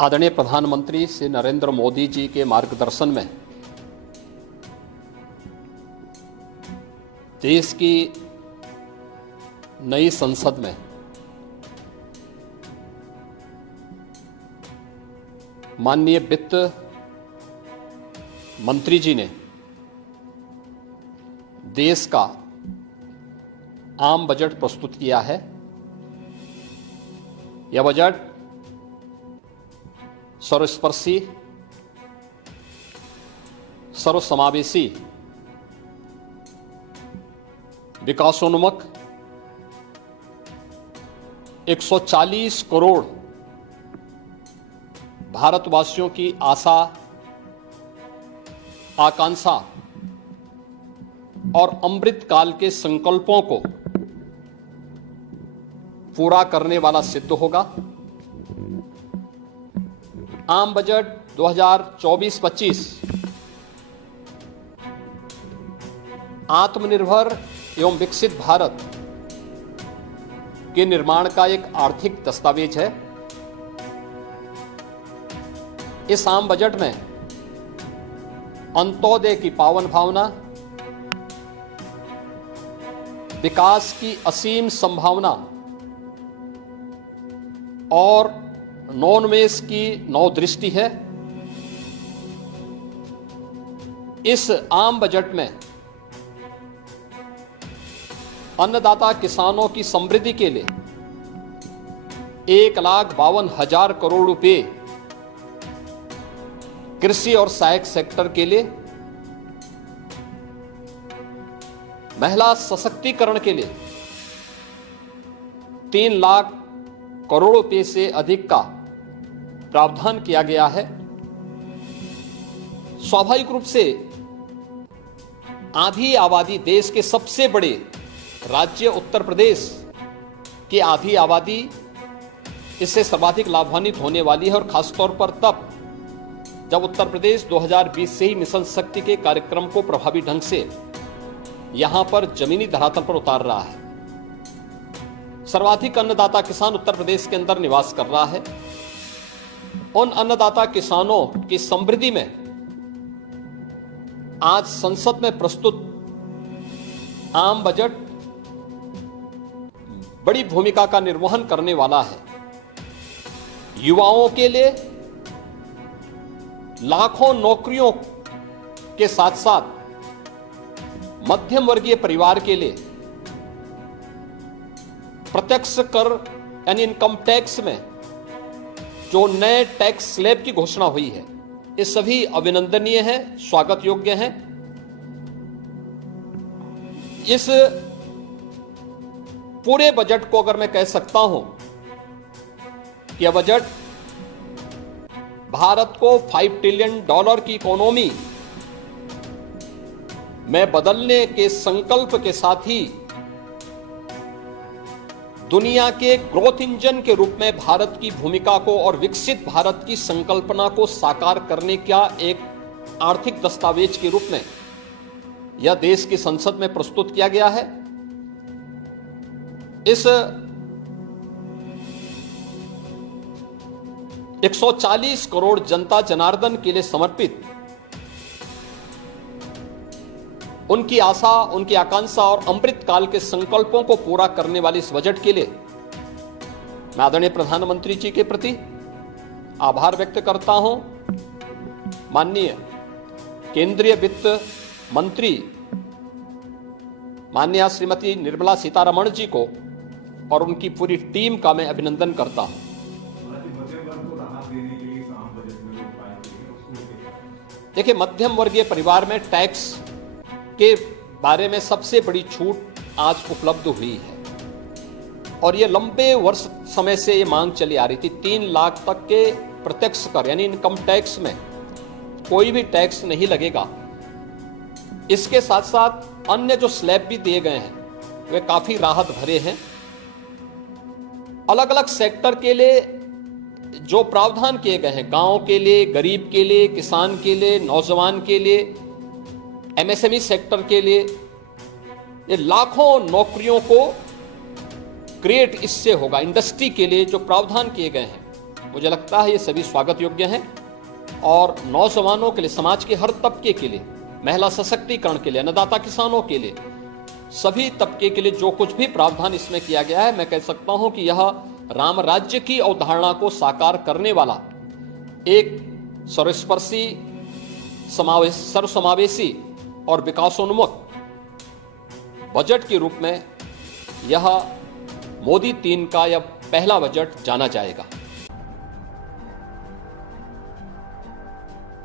आदरणीय प्रधानमंत्री श्री नरेंद्र मोदी जी के मार्गदर्शन में देश की नई संसद में माननीय वित्त मंत्री जी ने देश का आम बजट प्रस्तुत किया है। यह बजट सर्वस्पर्शी, सर्वसमावेशी, विकासोन्मुख 140 करोड़ भारतवासियों की आशा, आकांक्षा और अमृत काल के संकल्पों को पूरा करने वाला सिद्ध होगा। आम बजट 2024-25 आत्मनिर्भर एवं विकसित भारत के निर्माण का एक आर्थिक दस्तावेज है। इस आम बजट में अंत्योदय की पावन भावना, विकास की असीम संभावना और नवोन्मेष की नवदृष्टि है। इस आम बजट में अन्नदाता किसानों की समृद्धि के लिए 1,52,000 करोड़ रुपए, कृषि और सहायक सेक्टर के लिए, महिला सशक्तिकरण के लिए 3 लाख करोड़ रुपए से अधिक का प्रावधान किया गया है। स्वाभाविक रूप से आधी आबादी, देश के सबसे बड़े राज्य उत्तर प्रदेश की आधी आबादी इससे सर्वाधिक लाभान्वित होने वाली है, और खासतौर पर तब जब उत्तर प्रदेश 2020 से ही मिशन शक्ति के कार्यक्रम को प्रभावी ढंग से यहां पर जमीनी धरातल पर उतार रहा है। सर्वाधिक अन्नदाता किसान उत्तर प्रदेश के अंदर निवास कर रहा है। उन अन्नदाता किसानों की समृद्धि में आज संसद में प्रस्तुत आम बजट बड़ी भूमिका का निर्वहन करने वाला है। युवाओं के लिए लाखों नौकरियों के साथ साथ मध्यम वर्गीय परिवार के लिए प्रत्यक्ष कर यानी इनकम टैक्स में जो नए टैक्स स्लैब की घोषणा हुई है, ये सभी अभिनंदनीय है, स्वागत योग्य है। इस पूरे बजट को अगर मैं कह सकता हूं कि यह बजट भारत को $5 ट्रिलियन की इकोनॉमी में बदलने के संकल्प के साथ ही दुनिया के ग्रोथ इंजन के रूप में भारत की भूमिका को और विकसित भारत की संकल्पना को साकार करने का एक आर्थिक दस्तावेज के रूप में यह देश की संसद में प्रस्तुत किया गया है। इस 140 करोड़ जनता जनार्दन के लिए समर्पित, उनकी आशा, उनकी आकांक्षा और अमृत काल के संकल्पों को पूरा करने वाले इस बजट के लिए मैं आदरणीय प्रधानमंत्री जी के प्रति आभार व्यक्त करता हूं। माननीय केंद्रीय वित्त मंत्री माननीय श्रीमती निर्मला सीतारमण जी को और उनकी पूरी टीम का मैं अभिनंदन करता हूं। देखिए, मध्यम वर्गीय परिवार में टैक्स के बारे में सबसे बड़ी छूट आज उपलब्ध हुई है, और ये लंबे वर्ष समय से ये मांग चली आ रही थी। 3 लाख तक के प्रत्यक्ष कर यानी इनकम टैक्स में कोई भी टैक्स नहीं लगेगा। इसके साथ साथ अन्य जो स्लैब भी दिए गए हैं वे काफी राहत भरे हैं। अलग अलग सेक्टर के लिए जो प्रावधान किए गए हैं, गांव के लिए, गरीब के लिए, किसान के लिए, नौजवान के लिए, एमएसएमई सेक्टर के लिए, ये लाखों नौकरियों को क्रिएट इससे होगा। इंडस्ट्री के लिए जो प्रावधान किए गए हैं मुझे लगता है ये सभी स्वागत योग्य हैं और नौजवानों के लिए, समाज के हर तबके के लिए, महिला सशक्तिकरण के लिए, अन्नदाता किसानों के लिए, सभी तबके के लिए जो कुछ भी प्रावधान इसमें किया गया है, मैं कह सकता हूं कि यह राम राज्य की अवधारणा को साकार करने वाला एक सर्वस्पर्शी, सर्वसमावेशी और विकासोन्मुख बजट के रूप में यह मोदी 3 का यह पहला बजट जाना जाएगा।